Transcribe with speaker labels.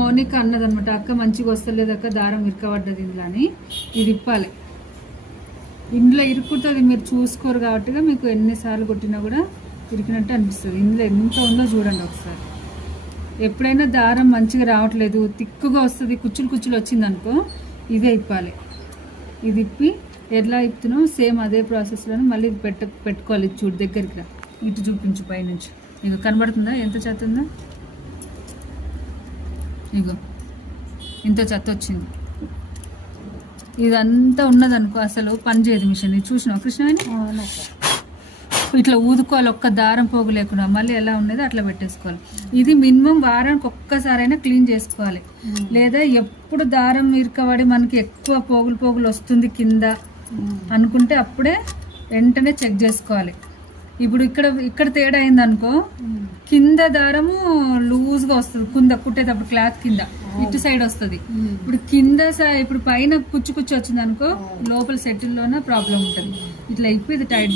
Speaker 1: మౌనిక అన్నదనమాట అక్క మంచిగా వస్తలేదు అక్క దారం ఇరకబడ్డది ఇందులో అని ఇది ఇప్పాలి. ఇందులో ఇరుక్కుతుంది మీరు చూసుకోరు కాబట్టి మీకు ఎన్నిసార్లు కొట్టినా కూడా ఇరికినట్టు అనిపిస్తుంది. ఇందులో ఎంత ఉందో చూడండి ఒకసారి. ఎప్పుడైనా దారం మంచిగా రావట్లేదు తిక్కుగా వస్తుంది కుచ్చులు కుచ్చులు వచ్చింది అనుకో ఇదే ఇప్పాలి. ఇది ఇప్పి ఎట్లా ఇప్పుతున్నాం సేమ్ అదే ప్రాసెస్లో మళ్ళీ ఇది పెట్ట పెట్టుకోవాలి చూడు దగ్గరికి రా. ఇటు చూపించు పైనుంచి. ఇక కనబడుతుందా? ఎంత చేతుందా? ఇగో ఇంత చెత్త వచ్చింది ఇదంతా ఉన్నదనుకో అసలు పని చేయదు మిషన్. ఇది చూసినావు కృష్ణవేణి? ఇట్లా ఊదుకోవాలి ఒక్క దారం పోగు లేకుండా మళ్ళీ ఎలా ఉండేదో అట్లా పెట్టేసుకోవాలి. ఇది మినిమం వారానికి ఒక్కసారైనా క్లీన్ చేసుకోవాలి. లేదా ఎప్పుడు దారం ఇరుకబడి మనకి ఎక్కువ పోగులు పోగులు వస్తుంది కింద అనుకుంటే అప్పుడే వెంటనే చెక్ చేసుకోవాలి. ఇప్పుడు ఇక్కడ ఇక్కడ తేడా అయింది అనుకో కింద దారము లూజ్గా వస్తుంది కింద కుట్టేటప్పుడు క్లాత్ కింద ఇటు సైడ్ వస్తుంది. ఇప్పుడు కింద సై- ఇప్పుడు పైన కుచ్చు కుచ్చు వచ్చింది అనుకో లోపల సెటిల్లోనే ప్రాబ్లం ఉంటుంది. ఇట్లా ఇప్పి ఇది టైట్